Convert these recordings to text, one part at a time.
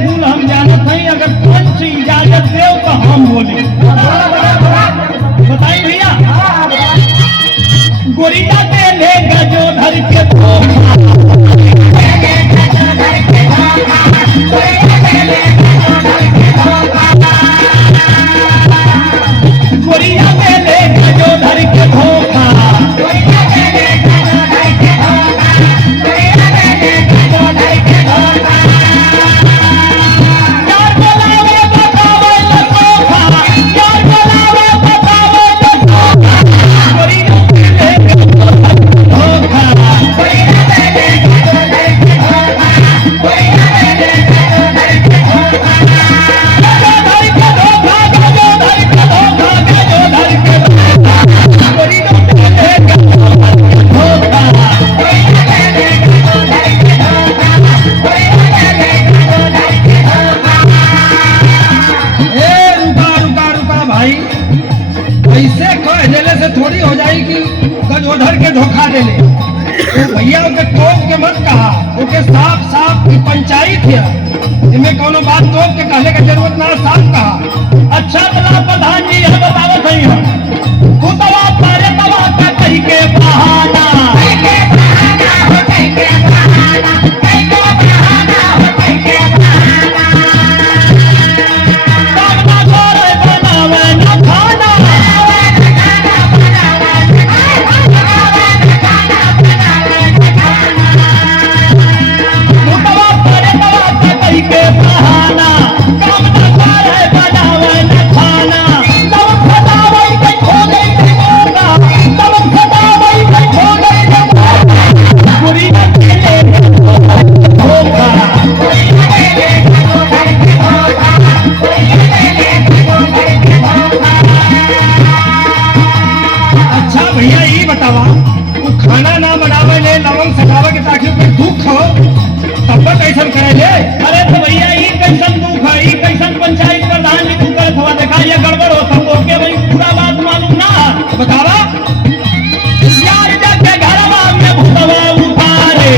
कुल हम जानत हई, अगर पंच इजाजत दे तो हम बोली। बताई भैया। गोरिया दे ले गजोधर के धोखा, गोरिया दे ले गजोधर के धोखा, यार बोलावे बतावे न धोखा, यार बोलावे बतावे न धोखा, गोरिया दे ले गजोधर के धोखा, गजोधर के धोखा, गजोधर के धोखा, गजोधर के धोखा, गोरिया दे ले गजोधर के धोखा। ए रुका रुका रुका भाई, ऐसे कह देने से थोड़ी हो जाई कि गजोधर के धोखा दे ले। तो भैया ओके टोक के मत कहा, ओके साफ साफ की पंचायत है, इनमें कोनो बात टोक के कहने की जरूरत ना, साफ कहा। अच्छा बला प्रधान जी है, बतावत हई हम तू तवा तारे तवा का कही के बहाना, सामना करे बनावे न खाना, तू तवा तारे तवा का कही के बहाना, सामना करे बनावे न खाना, तब खदावे के खोले के मोगा, तब खदावे के खोले के मोगा, गोरिया के ले धोखा। अच्छा भैया ये बतावा, तू खाना ना बनावे ले, लवंग सजावे के ताकि कोई दुख हो तब तक ऐसा करे ले। अरे तो भैया ई कैसन दुख है, ई कैसन पंचायत प्रधान जी तू करत हवा, देखा ये गड़बड़ हो सब ओके भाई, पूरा बात मालूम ना है। बतावा। यार जाके घरवा में भूतवा उतारे,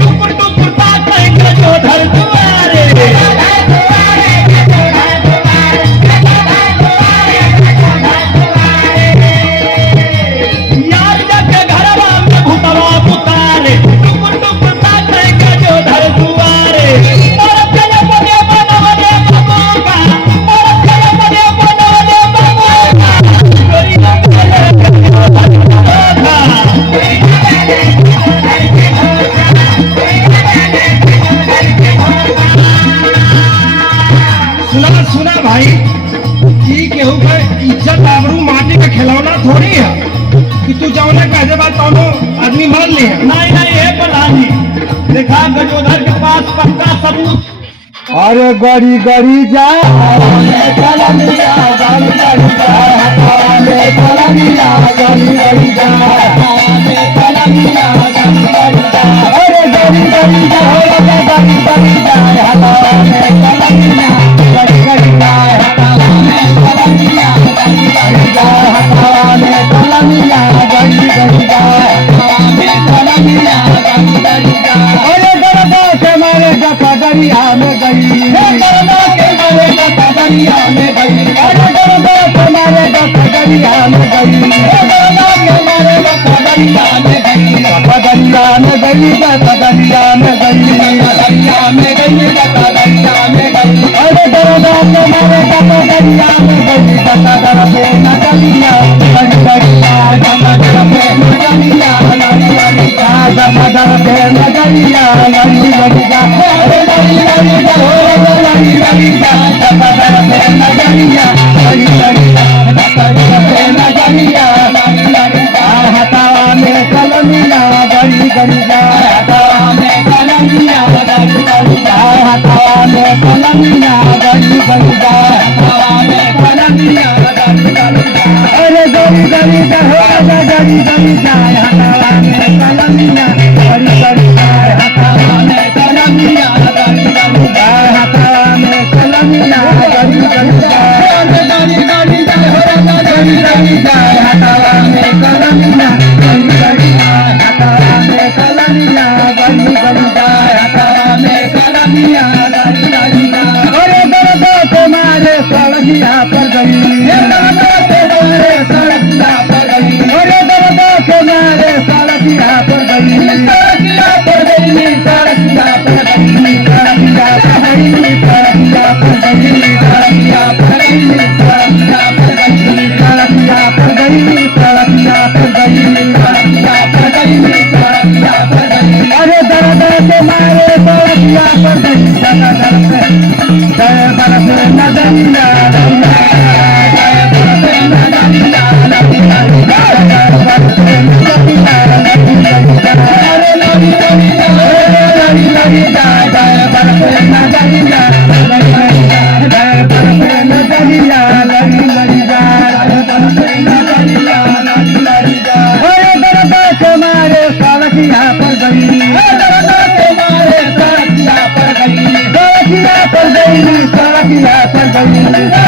टुकुर टुकुर ताके गजोधर दुआरे, यार जाके घरवा में भूतवा उतारे, टुकुर टुकुर ताके गजोधर दुआरे, मोर चले बने बनवले बबूका, मोर चले बने बनवले बबूका, गोरिया के ले गजोधर के धोखा। सुना सुना भाई, ई केहू के इज्जत आबरू माटी के खिलौना थोड़ी है कि तू जौने कह दे बात तौनो आदमी मान ले। नहीं नहीं ये प्रधान जी, देखा गजोधर के पास पक्का सबूत। अरे गड़ी गड़ी जा अरे दरदा के मारे दरिया में गई, दरदा के मारे दरिया में गई, अरे दरदा के मारे दरिया में गई, दरदा के मारे दरिया में गई, दरिया में गई, दरिया में गई, दरिया में गई, दरिया में गई, अरे दरदा के मारे दरिया में गई, दरदा पे न गलिया, दरिया दरदा पे न गलिया, दरदा पे न गलिया, गलिया अरे गलिया हो गलिया, दरदा पे न गलिया, गलिया पे न गलिया, हटावा में कलमिया, गली गलिया, हटावा में कलमिया, गली गलिया, हटावा में कलमिया, गली गलिया, हटावा में कलमिया, गली गलिया, अरे गली गलिया हो गली गलिया, हटावा में कलमिया, गली गलिया, हटावा में कलमिया, गली गलिया, हटावा में कलमिया, गली गलिया, गली गलिया हो गली गलिया, हटावा में कलमिया। गई